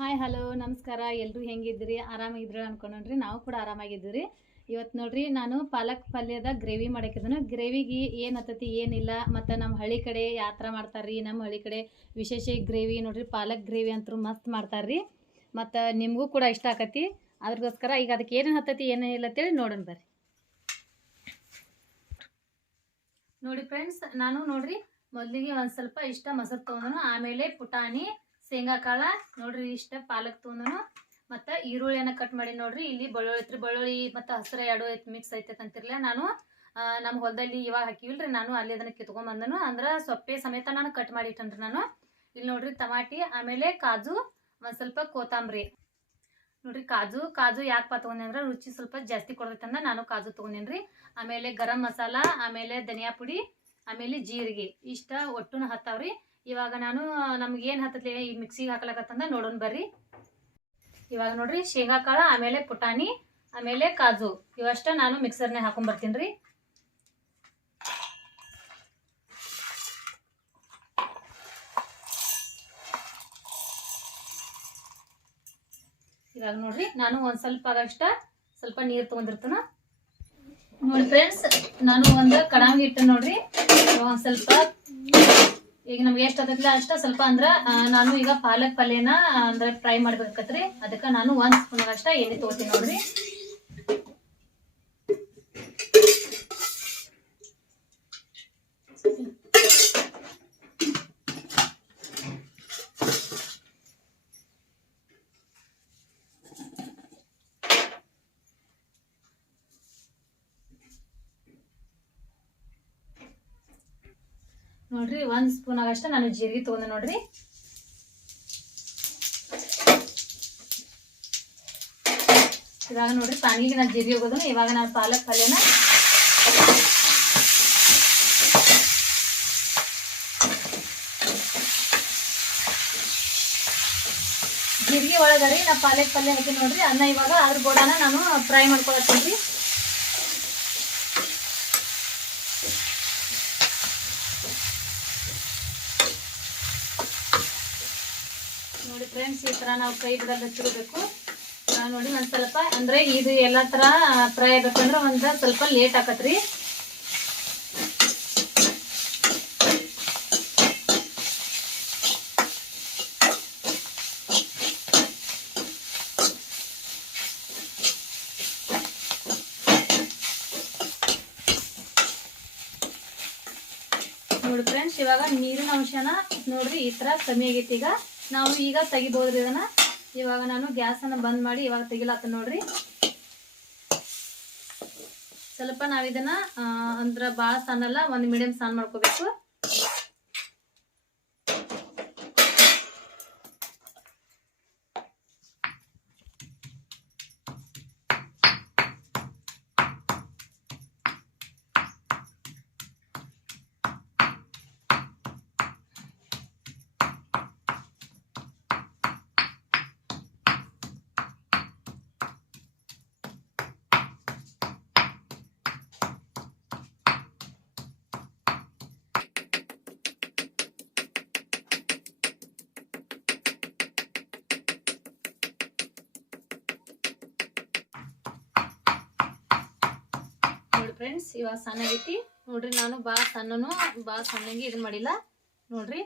Hi hello ನಮಸ್ಕಾರ. ಎಲ್ಲರೂ ಹೆಂಗಿದ್ದೀರಿ? ಆರಾಮಾಗಿದ್ರು ಅನ್ಕೊಂಡ್ರಿ ನಾವು ಕೂಡ ಆರಾಮಾಗಿದ್ದೀರಿ ಇವತ್ತು ನೋಡ್ರಿ, ನಾನು ಪಾಲಕ್ ಪಲ್ಯದ ಗ್ರೇವಿ ಮಾಡಕ್ಕಿದ್ದನು ಗ್ರೇವಿಗೆ ಏನು ಹತ್ತತಿ, ಏನಿಲ್ಲ. ಮತ್ತು ನಮ್ಮ ಹಳ್ಳಿ ಕಡೆ ಯಾವ ಥರ ಮಾಡ್ತಾರ್ರಿ? ನಮ್ಮ ಹಳ್ಳಿ ಕಡೆ ವಿಶೇಷ ಗ್ರೇವಿ ನೋಡ್ರಿ, ಪಾಲಕ್ ಗ್ರೇವಿ ಅಂತೂ ಮಸ್ತ್ ಮಾಡ್ತಾರ್ರಿ. ಮತ್ತು ನಿಮಗೂ ಕೂಡ ಇಷ್ಟ ಆಕತಿ. ಅದ್ರಗೋಸ್ಕರ ಈಗ ಅದಕ್ಕೆ ಏನೇನು ಹತ್ತತಿ ಏನೇನಿಲ್ಲ ಅಂತೇಳಿ ನೋಡೋಣ ಬರ್ರಿ. ನೋಡಿ ಫ್ರೆಂಡ್ಸ್ ನಾನು ನೋಡ್ರಿ, ಮೊದಲಿಗೆ ಒಂದು ಸ್ವಲ್ಪ ಇಷ್ಟ ಮೊಸರು ತೊಗೊಂಡು ಆಮೇಲೆ ಪುಟಾಣಿ ಶೇಂಗಾ ಕಾಳ, ನೋಡ್ರಿ ಇಷ್ಟ ಪಾಲಕ್ ತೊಗೊಂಡು ಮತ್ತು ಈರುಳ್ಳಿಯನ್ನ ಕಟ್ ಮಾಡಿ ನೋಡ್ರಿ, ಇಲ್ಲಿ ಬೆಳ್ಳುಳ್ಳಿ ಐತ್ರಿ. ಬೆಳ್ಳುಳ್ಳಿ ಮತ್ತು ಹಸಿರು ಎರಡು ಐತ್ ಮಿಕ್ಸ್ ಐತೆ ಅಂತಿರ್ಲ ನಾನು. ನಮ್ಮ ಹೊಲದಲ್ಲಿ ಇವಾಗ ಹಾಕಿವಿಲ್ರಿ, ನಾನು ಅಲ್ಲಿ ಅದನ್ನ ಕಿತ್ಕೊಂಬಂದನು. ಅಂದ್ರೆ ಸೊಪ್ಪೆ ಸಮೇತ ನಾನು ಕಟ್ ಮಾಡಿ ಇಟ್ಟನ್ರಿ ನಾನು. ಇಲ್ಲಿ ನೋಡ್ರಿ ತಮಾಟಿ ಆಮೇಲೆ ಕಾಜು, ಒಂದು ಸ್ವಲ್ಪ ಕೊತ್ತಂಬರಿ. ನೋಡ್ರಿ ಕಾಜು ಕಾಜು ಯಾಕಪ್ಪ ತಗೊಂಡೆ ಅಂದ್ರೆ ರುಚಿ ಸ್ವಲ್ಪ ಜಾಸ್ತಿ ಕೊಡ್ತೈತೆ ನಾನು ಕಾಜು ತೊಗೊಂಡೇನ್ರಿ. ಆಮೇಲೆ ಗರಂ ಮಸಾಲ, ಆಮೇಲೆ ಧನಿಯಾ ಪುಡಿ, ಆಮೇಲೆ ಜೀರಿಗೆ. ಇಷ್ಟ ಒಟ್ಟುನ ಹತ್ತಾವ್ರಿ. ಇವಾಗ ನಾನು ನಮ್ಗೆ ಏನು ಹತ್ತತಿ ಈ ಮಿಕ್ಸಿಗೆ ಹಾಕ್ಲಕತ್ತಂದ ನೋಡೋಣ ಬರ್ರಿ. ಇವಾಗ ನೋಡ್ರಿ, ಶೇಂಗಾ ಕಾಳು, ಆಮೇಲೆ ಪುಟಾಣಿ, ಆಮೇಲೆ ಕಾಜು. ಇವಷ್ಟ ನಾನು ಮಿಕ್ಸರ್ನೇ ಹಾಕೊಂಡ್ಬರ್ತೀನಿ ರೀ ಇವಾಗ ನೋಡ್ರಿ, ನಾನು ಒಂದ್ ಸ್ವಲ್ಪ ಆಗಷ್ಟ ಸ್ವಲ್ಪ ನೀರು ತಗೊಂಡಿರ್ತಾನ. ನೋಡಿ ಫ್ರೆಂಡ್ಸ್ ನಾನು ಒಂದು ಕಡಾಂಗಿ ಇಟ್ಟು ನೋಡ್ರಿ. ಒಂದ್ ಸ್ವಲ್ಪ ಈಗ ನಮ್ಗೆ ಎಷ್ಟು ಅಷ್ಟ ಸ್ವಲ್ಪ ಅಂದ್ರ ನಾನು ಈಗ ಪಾಲಕ್ ಪಲ್ಯನ ಅಂದ್ರೆ ಫ್ರೈ ಮಾಡ್ಬೇಕತ್ರಿ. ಅದಕ್ಕೆ ನಾನು ಒಂದ್ ಸ್ಪೂನ್ ಅಷ್ಟ ಎಣ್ಣೆ ತಗೋತೀನಿ ನೋಡ್ರಿ. ನೋಡ್ರಿ, ಒಂದ್ ಸ್ಪೂನ್ ಆಗಷ್ಟ ನಾನು ಜೀರಿಗೆ ತಗೊಂಡೆ ನೋಡ್ರಿ. ಇವಾಗ ನೋಡ್ರಿ, ಪಾನಿಗೆ ನಾನು ಜೀರಿಗೆ ಹೋಗೋದು ಇವಾಗ ನಾನು ಪಾಲಕ್ ಪಲ್ಯನ. ಜೀರಿಗೆ ಒಳಗರಿ ನಾ ಪಾಲಕ್ ಪಲ್ಯ ಹಾಕಿ ನೋಡ್ರಿ, ಅನ್ನ ಇವಾಗ ಅದ್ರ ಗೋಡಾನ ನಾನು ಫ್ರೈ ಮಾಡ್ಕೊಳತ್ತೀನಿ ನೋಡಿ ಫ್ರೆಂಡ್ಸ್, ಈ ತರ ನಾವು ಕೈ ಬಿಡಲ್ಲ ಹಚ್ಚಿರ್ಬೇಕು ನೋಡಿ ಒಂದ್ ಸ್ವಲ್ಪ, ಅಂದ್ರೆ ಇದು ಎಲ್ಲಾ ತರ ಫ್ರೈ ಆಗ್ಬೇಕಂದ್ರೆ ಒಂದ್ ಸ್ವಲ್ಪ ಲೇಟ್ ಆಕತ್ರಿ ನೋಡಿ ಫ್ರೆಂಡ್ಸ್, ಇವಾಗ ನೀರಿನ ಅಂಶನ ನೋಡ್ರಿ, ಈ ತರ ಕಮ್ಮಿ ಆಗೈತಿ ಈಗ. ನಾವು ಈಗ ತೆಗಿಬೋದ್ರಿ ಇದನ್ನ ಇವಾಗ ನಾನು ಗ್ಯಾಸನ್ನು ಬಂದ್ ಮಾಡಿ ಇವಾಗ ತೆಗಿಲಾತ ನೋಡ್ರಿ. ಸ್ವಲ್ಪ ನಾವ್ ಇದನ್ನ ಅಂದ್ರೆ ಬಾಳ ಸಣ್ಣಲ್ಲ, ಒಂದು ಮೀಡಿಯಂ ಸಣ್ಣ ಮಾಡ್ಕೋಬೇಕು ನೋಡಿ ಫ್ರೆಂಡ್ಸ್ ಇವಾಗ ಸಣ್ಣ ಐತಿ ನೋಡ್ರಿ, ನಾನು ಭಾಳ ಸಣ್ಣನು ಭಾಳ ಸಣ್ಣಂಗೆ ಇದು ಮಾಡಿಲ್ಲ. ನೋಡ್ರಿ.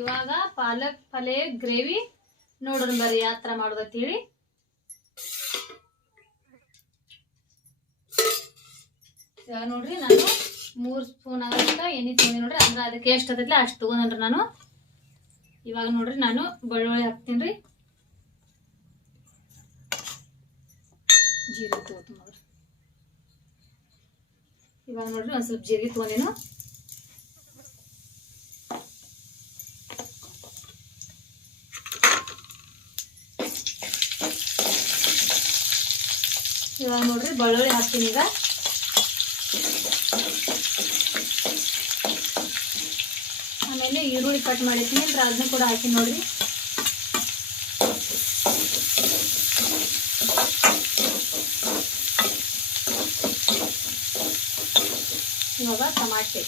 ಇವಾಗ ಪಾಲಕ್, ಪಲ್ಲೆ, ಗ್ರೇವಿ. ನೋಡ್ರಿ ಬರ್ರಿ, ಯಾವ ಥರ ಇವಾಗ ನೋಡ್ರಿ, ನಾನು ಮೂರು ಸ್ಪೂನ್ ಆಗುತ್ತೆ ಎಣ್ಣೆ ತೊಗೊಂಡಿ ನೋಡ್ರಿ, ಅಂದ್ರೆ ಅದಕ್ಕೆ ಎಷ್ಟು ಅದಿಲ್ಲ ಅಷ್ಟು ತೊಗೊಂಡ್ರಿ ನಾನು ಇವಾಗ ನೋಡ್ರಿ ನಾನು ಬೆಳ್ಳುಳ್ಳಿ ಹಾಕ್ತೀನಿ ರೀ. ಜೀರಿಗೆ ನೋಡ್ರಿ. ಇವಾಗ ನೋಡ್ರಿ ಒಂದು ಸ್ವಲ್ಪ ಜೀರಿಗೆ ತೊಗೊಂಡೇನು. ಇವಾಗ ನೋಡ್ರಿ ಬೆಳ್ಳುಳ್ಳಿ ಹಾಕ್ತೀನಿ ಈಗ. ಆಮೇಲೆ ಈರುಳ್ಳಿ ಕಟ್ ಮಾಡಿರ್ತೀನಿ. ಅಂದ್ರೆ ಕೂಡ ಹಾಕಿ ನೋಡ್ರಿ. ಇವಾಗ ಟಮಾಟೆ.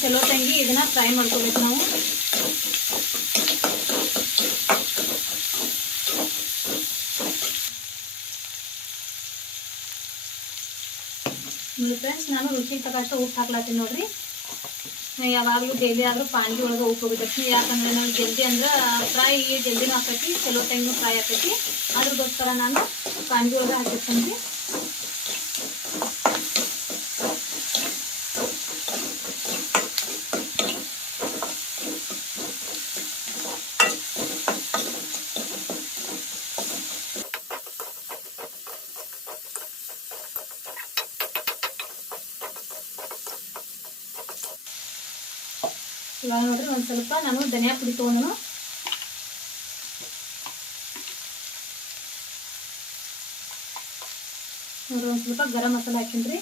ಚಲೋ ತಂಗಿ ಇದನ್ನ ಫ್ರೈ ಮಾಡ್ಕೋಬೇಕು ನಾವು. ನೋಡಿ ಫ್ರೆಂಡ್ಸ್ ನಾನು ರುಚಿಗೆ ತಕಷ್ಟ ಉಪ್ಪು ಹಾಕ್ಲತ್ತೀನಿ ನೋಡ್ರಿ. ಯಾವಾಗಲೂ ಡೈಲಿ ಆದರೂ ಪಾನಿ ಒಳಗೆ ಉಪ್ಪು ಹೋಗಿರ್ತೀನಿ ಯಾಕಂದ್ರೆ ನಾವು ಜಲ್ದಿ ಅಂದ್ರೆ ಫ್ರೈ ಜಲ್ದಿನೂ ಹಾಕೈತಿ ಚಲೋ ಟೈಮು ಫ್ರೈ ಆಕೈತಿ ಅದ್ರಗೋಸ್ಕರ ನಾನು ಪಾನಿ ಒಳಗೆ ಹಾಕಿರ್ತೀನಿ. ಇವಾಗ ನೋಡ್ರಿ ಒಂದು ಸ್ವಲ್ಪ ನಾನು ಧನಿಯಾ ಪುಡಿ ತೊಗೊಂಡು ನೋಡ್ರಿ ಒಂದು ಸ್ವಲ್ಪ ಗರಂ ಮಸಾಲೆ ಹಾಕಿನ್ರಿ.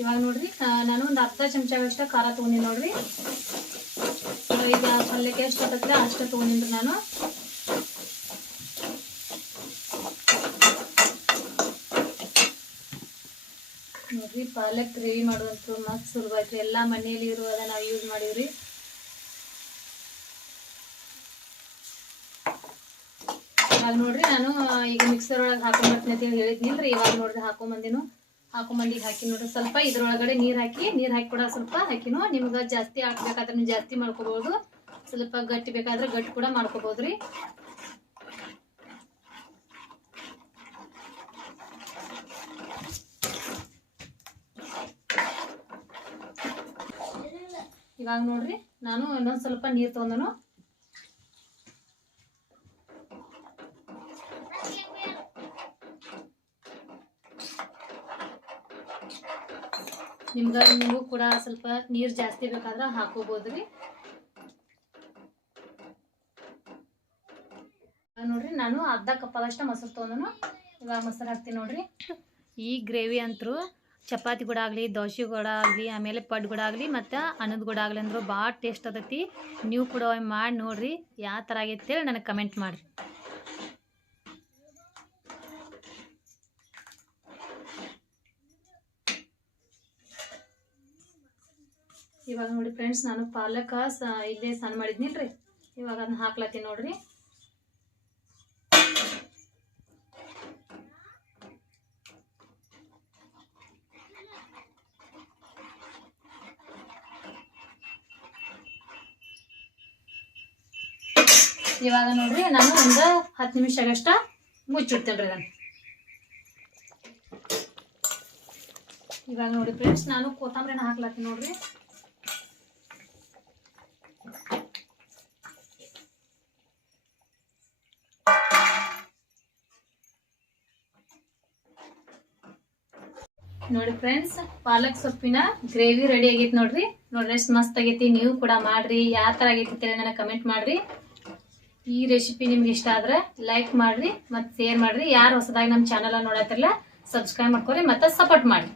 ಇವಾಗ ನೋಡ್ರಿ ನಾನು ಒಂದು ಅರ್ಧ ಚಮಚಗಷ್ಟ ಖಾರ ತೊಗೊಂಡಿನಿ ನೋಡ್ರಿ. ಈಗ ಪಲ್ಯಕ್ಕೆ ಎಷ್ಟು ಹಾಕತ್ತಿಲ್ಲ ಅಷ್ಟು ತೊಗೊಂಡಿನ್ರಿ ನಾನು. ನೋಡ್ರಿ ಪಾಲಕ್ ಗ್ರೇವಿ ಮಾಡೋದಂತೂ ಮಸ್ತ್ ಸುಲಭ ಆಯ್ತು ಎಲ್ಲ ಮನೆಯಲ್ಲಿ ಇರುವಾಗ ನಾವು ಯೂಸ್ ಮಾಡೀವ್ರಿ. ಇವಾಗ ನೋಡ್ರಿ ನಾನು ಈಗ ಮಿಕ್ಸರ್ ಒಳಗೆ ಹಾಕೊಂಬರ್ತೀನಿ ಅಂತ ಹೇಳಿ ಹೇಳಿದ್ನಿಲ್ರಿ. ಇವಾಗ ನೋಡ್ರಿ ಹಾಕೊಂಬಂದಿನು. ಹಾಕೊಂಬಂದಿಗೆ ಹಾಕಿ ನೋಡ್ರಿ. ಸ್ವಲ್ಪ ಇದ್ರೊಳಗಡೆ ನೀರು ಹಾಕಿ ನೀರು ಹಾಕಿ ಕೂಡ ಸ್ವಲ್ಪ ಹಾಕಿನು. ನಿಮ್ಗೆ ಜಾಸ್ತಿ ಹಾಕ್ಬೇಕಾದ್ರೆ ಜಾಸ್ತಿ ಮಾಡ್ಕೋಬಹುದು ಸ್ವಲ್ಪ ಗಟ್ಟಿ ಬೇಕಾದ್ರೆ ಗಟ್ಟಿ ಕೂಡ ಮಾಡ್ಕೋಬಹುದ್ರಿ ಇವಾಗ ನೋಡ್ರಿ, ನಾನು ಇನ್ನೊಂದ್ ಸ್ವಲ್ಪ ನೀರ್ ತಗೊಂಡನು. ನಿಮ್ಗ ನೀವು ಕೂಡ ಸ್ವಲ್ಪ ನೀರ್ ಜಾಸ್ತಿ ಬೇಕಾದ್ರೆ ಹಾಕೋಬಹುದ್ರಿ ಇವಾಗ ನೋಡ್ರಿ, ನಾನು ಅರ್ಧ ಕಪ್ ಆಗಷ್ಟ ಮೊಸರು ತೊಗೊಂಡನು. ಇವಾಗ ಮೊಸರು ಹಾಕ್ತೀನಿ ನೋಡ್ರಿ. ಈ ಗ್ರೇವಿ ಅಂತೂ ಚಪಾತಿ ಕೂಡ ಆಗಲಿ, ದೋಸೆ ಕೂಡ ಆಗಲಿ, ಆಮೇಲೆ ಪಡ್ ಕೂಡ ಆಗಲಿ, ಮತ್ತು ಅನ್ನದ ಕೂಡ ಆಗಲಿ ಅಂದ್ರೆ ಭಾಳ ಟೇಸ್ಟ್ ಅದೈತಿ ನೀವು ಕೂಡ ಮಾಡಿ ನೋಡಿರಿ, ಯಾವ ಥರ ಆಗೈತೆ ನನಗೆ ಕಮೆಂಟ್ ಮಾಡಿರಿ. ಇವಾಗ ನೋಡಿ ಫ್ರೆಂಡ್ಸ್ ನಾನು ಪಾಲಕ ಸ ಇಲ್ಲೇ ಸಣ್ಣ ಮಾಡಿದ್ನಿಲ್ರಿ. ಇವಾಗ ಅದನ್ನ ಹಾಕ್ಲತ್ತೀನಿ ನೋಡ್ರಿ. ಇವಾಗ ನೋಡ್ರಿ, ನಾನು ಒಂದು ಹತ್ತು ನಿಮಿಷಗಷ್ಟ ಮುಚ್ಚಿಡ್ತೇನೆ ರೀ ಇವಾಗ ನೋಡಿ ಫ್ರೆಂಡ್ಸ್ ನಾನು ಕೊತ್ತಂಬರಿನ ಹಾಕ್ಲತ್ತೀನಿ ನೋಡ್ರಿ. ನೋಡಿ ಫ್ರೆಂಡ್ಸ್ ಪಾಲಕ್ ಸೊಪ್ಪಿನ ಗ್ರೇವಿ ರೆಡಿ ಆಗೈತಿ ನೋಡ್ರಿ. ನೋಡ್ರಿ ಎಷ್ಟು ಮಸ್ತ್ ಆಗೈತಿ, ನೀವು ಕೂಡ ಮಾಡ್ರಿ. ಯಾವ ತರ ಆಗೈತಿ ಅಂತೇಳಿ ಕಮೆಂಟ್ ಮಾಡ್ರಿ. ಈ ರೆಸಿಪಿ ನಿಮ್ಗೆ ಇಷ್ಟ ಆದ್ರೆ ಲೈಕ್ ಮಾಡ್ರಿ ಮತ್ತೆ ಶೇರ್ ಮಾಡ್ರಿ. ಯಾರು ಹೊಸದಾಗಿ ನಮ್ಮ ಚಾನಲ್ ನೋಡತ್ತಿರಲ್ಲ ಸಬ್ಸ್ಕ್ರೈಬ್ ಮಾಡ್ಕೊರಿ ಮತ್ತೆ ಸಪೋರ್ಟ್ ಮಾಡ್ರಿ.